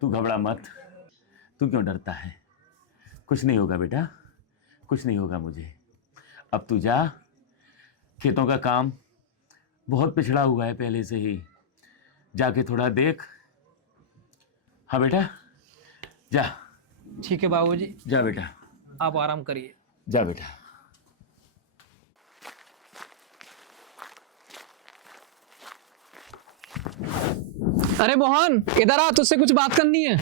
तू घबरा मत। तू क्यों डरता है? कुछ नहीं होगा बेटा, कुछ नहीं होगा मुझे। अब तू जा, खेतों का काम बहुत पिछड़ा हुआ है पहले से ही, जाके थोड़ा देख। हाँ बेटा, जा। ठीक है बाबूजी, जा बेटा, आप आराम करिए। जा बेटा। अरे मोहन, इधर आ, तुझसे कुछ बात करनी है।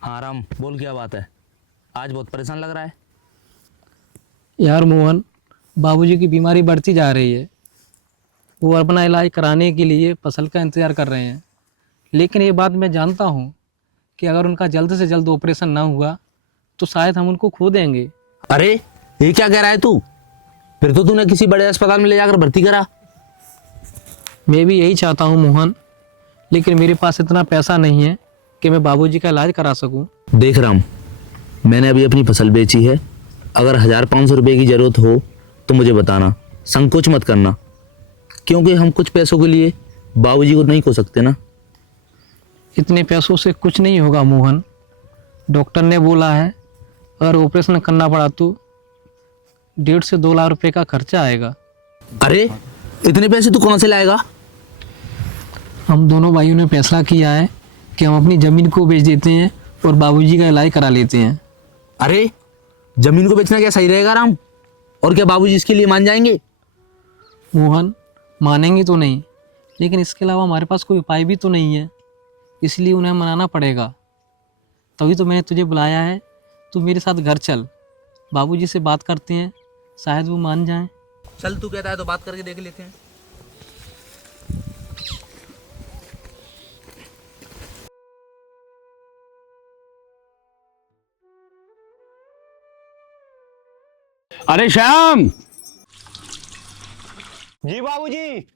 हाँ राम, बोल क्या बात है? आज बहुत परेशान लग रहा है। यार मोहन, बाबूजी की बीमारी बढ़ती जा रही है। वो अपना इलाज कराने के लिए फसल का इंतज़ार कर रहे हैं, लेकिन ये बात मैं जानता हूँ कि अगर उनका जल्द से जल्द ऑपरेशन ना हुआ तो शायद हम उनको खो देंगे। अरे ये क्या कह रहा है तू? फिर तो तूने किसी बड़े अस्पताल में ले जाकर भर्ती करा। मैं भी यही चाहता हूँ मोहन, लेकिन मेरे पास इतना पैसा नहीं है कि मैं बाबूजी का इलाज करा सकूँ। देख राम, मैंने अभी अपनी फसल बेची है। अगर 1500 रुपये की जरूरत हो तो मुझे बताना, संकोच मत करना, क्योंकि हम कुछ पैसों के लिए बाबूजी को नहीं खो सकते ना। इतने पैसों से कुछ नहीं होगा मोहन। डॉक्टर ने बोला है अगर ऑपरेशन करना पड़ा तो 1.5 से 2 लाख रुपए का खर्चा आएगा। अरे इतने पैसे तू कहाँ से लाएगा? हम दोनों भाइयों ने फैसला किया है कि हम अपनी ज़मीन को बेच देते हैं और बाबूजी का इलाज करा लेते हैं। अरे जमीन को बेचना क्या सही रहेगा राम? और क्या बाबूजी इसके लिए मान जाएंगे? मोहन, मानेंगे तो नहीं, लेकिन इसके अलावा हमारे पास कोई उपाय भी तो नहीं है, इसलिए उन्हें मनाना पड़ेगा। तभी तो मैंने तुझे बुलाया है। तू मेरे साथ घर चल, बाबूजी से बात करते हैं, शायद वो मान जाएं। चल, तू कहता है तो बात करके देख लेते हैं। अरे श्याम। जी बाबूजी।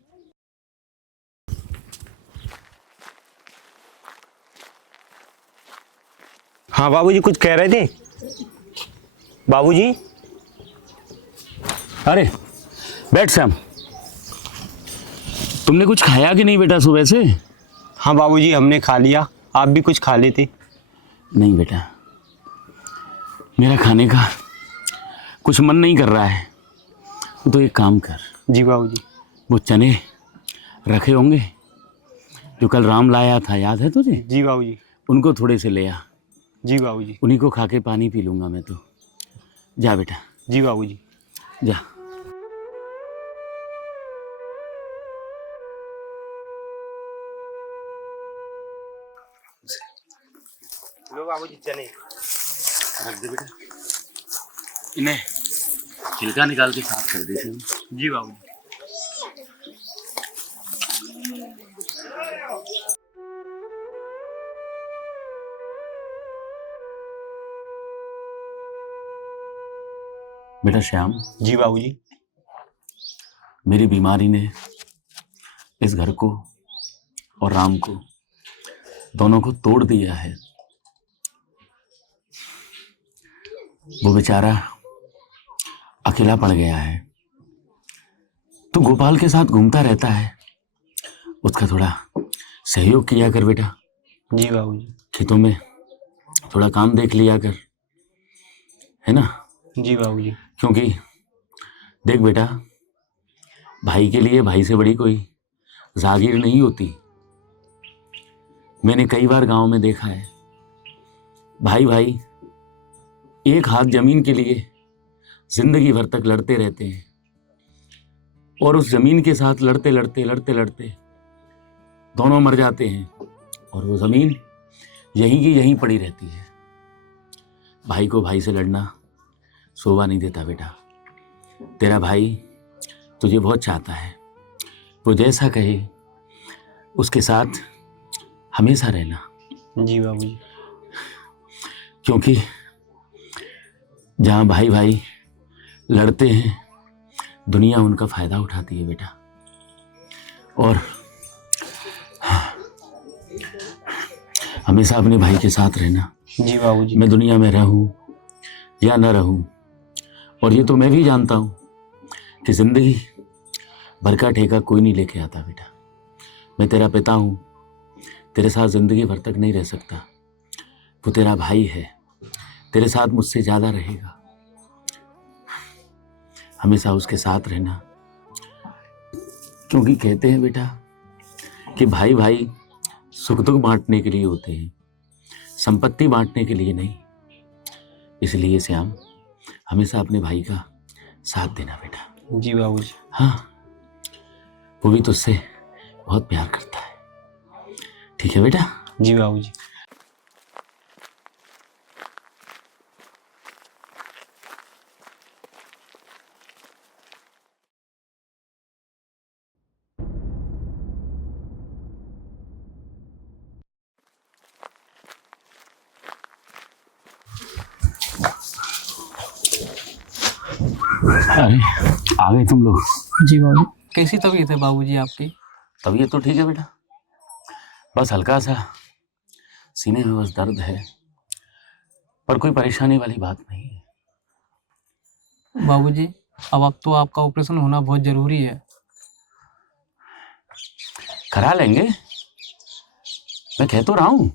हाँ बाबूजी, कुछ कह रहे थे बाबूजी? अरे बैठ श्याम। तुमने कुछ खाया कि नहीं बेटा सुबह से? हाँ बाबूजी, हमने खा लिया। आप भी कुछ खा लेते। नहीं बेटा, मेरा खाने का कुछ मन नहीं कर रहा है। तो एक काम कर। जी बाबूजी। वो चने रखे होंगे जो कल राम लाया था, याद है तुझे? जी बाबूजी। उनको थोड़े से ले आ। जी बाबूजी। उन्हीं को खा के पानी पी लूँगा मैं तो। जा बेटा। जी बाबूजी। जा। लो बाबूजी चने। रख दे बेटा। इन्हें छिलका निकाल के साफ कर दे इसमें। जी बाबूजी। बेटा श्याम, जी बाबूजी। मेरी बीमारी ने इस घर को और राम को, दोनों को तोड़ दिया है। वो बेचारा अकेला पड़ गया है। तो गोपाल के साथ घूमता रहता है, उसका थोड़ा सहयोग किया कर बेटा। जी बाबूजी। खेतों में थोड़ा काम देख लिया कर, है ना? जी बाबूजी। क्योंकि देख बेटा, भाई के लिए भाई से बड़ी कोई जागीर नहीं होती। मैंने कई बार गांव में देखा है, भाई भाई एक हाथ जमीन के लिए जिंदगी भर तक लड़ते रहते हैं, और उस जमीन के साथ लड़ते लड़ते लड़ते लड़ते दोनों मर जाते हैं, और वो जमीन यहीं की यहीं पड़ी रहती है। भाई को भाई से लड़ना शोभा नहीं देता बेटा। तेरा भाई तुझे बहुत चाहता है, वो जैसा कहे उसके साथ हमेशा रहना। जी बाबूजी। क्योंकि जहाँ भाई भाई लड़ते हैं, दुनिया उनका फायदा उठाती है बेटा। और हमेशा अपने भाई के साथ रहना। जी बाबूजी। मैं दुनिया में रहूं या न रहूं, और ये तो मैं भी जानता हूं कि जिंदगी भर का ठेका कोई नहीं लेके आता बेटा। मैं तेरा पिता हूँ, तेरे साथ जिंदगी भर तक नहीं रह सकता। वो तेरा भाई है, तेरे साथ मुझसे ज़्यादा रहेगा। हमेशा उसके साथ रहना, क्योंकि कहते हैं बेटा कि भाई भाई सुख दुख बांटने के लिए होते हैं, संपत्ति बांटने के लिए नहीं। इसलिए श्याम, हमेशा अपने भाई का साथ देना बेटा। जी बाबूजी। हाँ, वो भी तुझसे बहुत प्यार करता है। ठीक है बेटा? जी बाबूजी। अरे आ गए तुम लोग। जी बाबू। कैसी तबीयत है बाबूजी आपकी? तबीयत तो ठीक है बेटा, बस हल्का सा सीने में बस दर्द है, पर कोई परेशानी वाली बात नहीं है। बाबूजी, अब तो आपका ऑपरेशन होना बहुत ज़रूरी है। करा लेंगे, मैं कह तो रहा हूँ,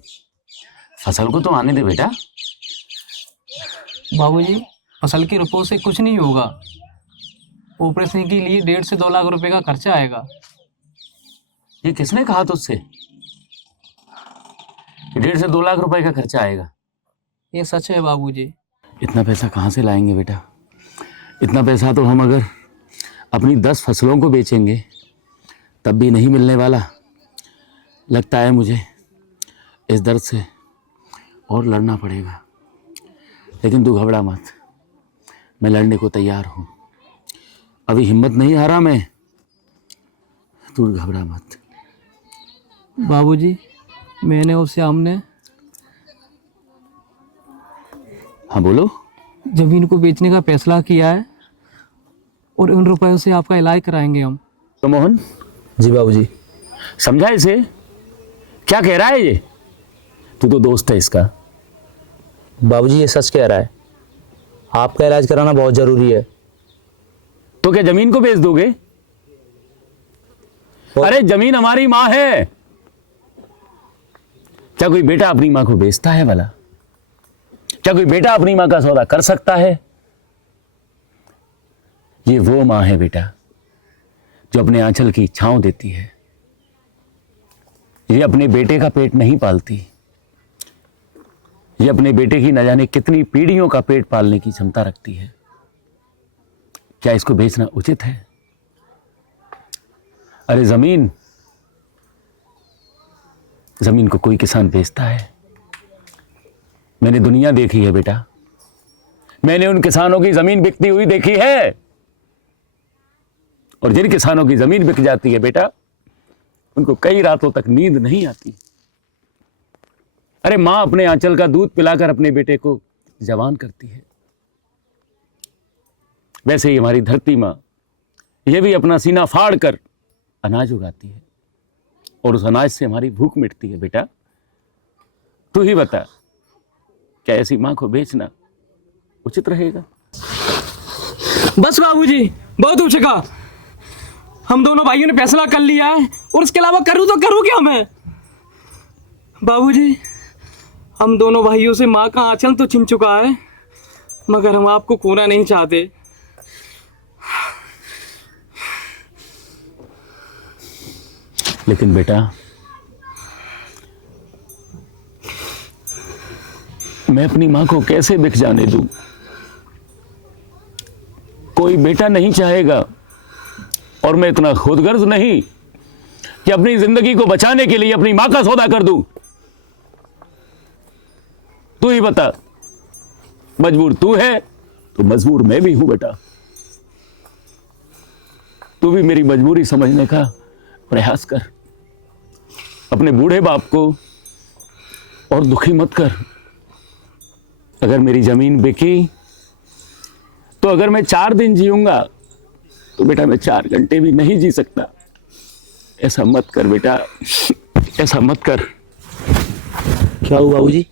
फसल को तो आने दे बेटा। बाबूजी, फसल की रिपोर्ट से कुछ नहीं होगा। ऑपरेशन के लिए 1.5 से 2 लाख रुपए का खर्चा आएगा। ये किसने कहा तुझसे कि 1.5 से 2 लाख रुपए का खर्चा आएगा? ये सच है बाबूजी। इतना पैसा कहाँ से लाएंगे बेटा? इतना पैसा तो हम अगर अपनी 10 फसलों को बेचेंगे तब भी नहीं मिलने वाला। लगता है मुझे इस दर्द से और लड़ना पड़ेगा, लेकिन तू घबरा मत, मैं लड़ने को तैयार हूँ। अभी हिम्मत नहीं हारा मैं, तू घबरा मत। बाबूजी, मैंने और श्याम ने हाँ बोलो। जमीन को बेचने का फैसला किया है और उन रुपयों से आपका इलाज कराएंगे हम। तो मोहन, जी बाबूजी। समझा इसे? क्या कह रहा है ये? तू तो दोस्त है इसका। बाबूजी ये सच कह रहा है, आपका इलाज कराना बहुत ज़रूरी है। तो क्या जमीन को बेच दोगे? अरे जमीन हमारी माँ है। क्या कोई बेटा अपनी माँ को बेचता है भला? क्या कोई बेटा अपनी माँ का सौदा कर सकता है? ये वो माँ है बेटा जो अपने आंचल की छांव देती है। ये अपने बेटे का पेट नहीं पालती, ये अपने बेटे की न जाने कितनी पीढ़ियों का पेट पालने की क्षमता रखती है। क्या इसको बेचना उचित है? अरे जमीन को कोई किसान बेचता है? मैंने दुनिया देखी है बेटा, मैंने उन किसानों की जमीन बिकती हुई देखी है। और जिन किसानों की जमीन बिक जाती है बेटा, उनको कई रातों तक नींद नहीं आती। अरे मां अपने आंचल का दूध पिलाकर अपने बेटे को जवान करती है, वैसे ही हमारी धरती मां ये भी अपना सीना फाड़ कर अनाज उगाती है, और उस अनाज से हमारी भूख मिटती है। बेटा तू ही बता, क्या ऐसी मां को बेचना उचित रहेगा? बस बाबूजी, बहुत हो चुका। हम दोनों भाइयों ने फैसला कर लिया है, और इसके अलावा करूँ तो करूँ क्या मैं? बाबूजी, हम दोनों भाइयों से माँ का आंचल तो छिन चुका है, मगर हम आपको खोना नहीं चाहते। लेकिन बेटा, मैं अपनी मां को कैसे बिक जाने दूं? कोई बेटा नहीं चाहेगा, और मैं इतना खुदगर्ज नहीं कि अपनी जिंदगी को बचाने के लिए अपनी मां का सौदा कर दूं। तू ही बता, मजबूर तू है तो मजबूर मैं भी हूं बेटा। तू भी मेरी मजबूरी समझने का प्रयास कर। अपने बूढ़े बाप को और दुखी मत कर। अगर मेरी जमीन बिकी तो अगर मैं 4 दिन जीऊंगा तो बेटा मैं 4 घंटे भी नहीं जी सकता। ऐसा मत कर बेटा, ऐसा मत कर। क्या हुआ बाबूजी?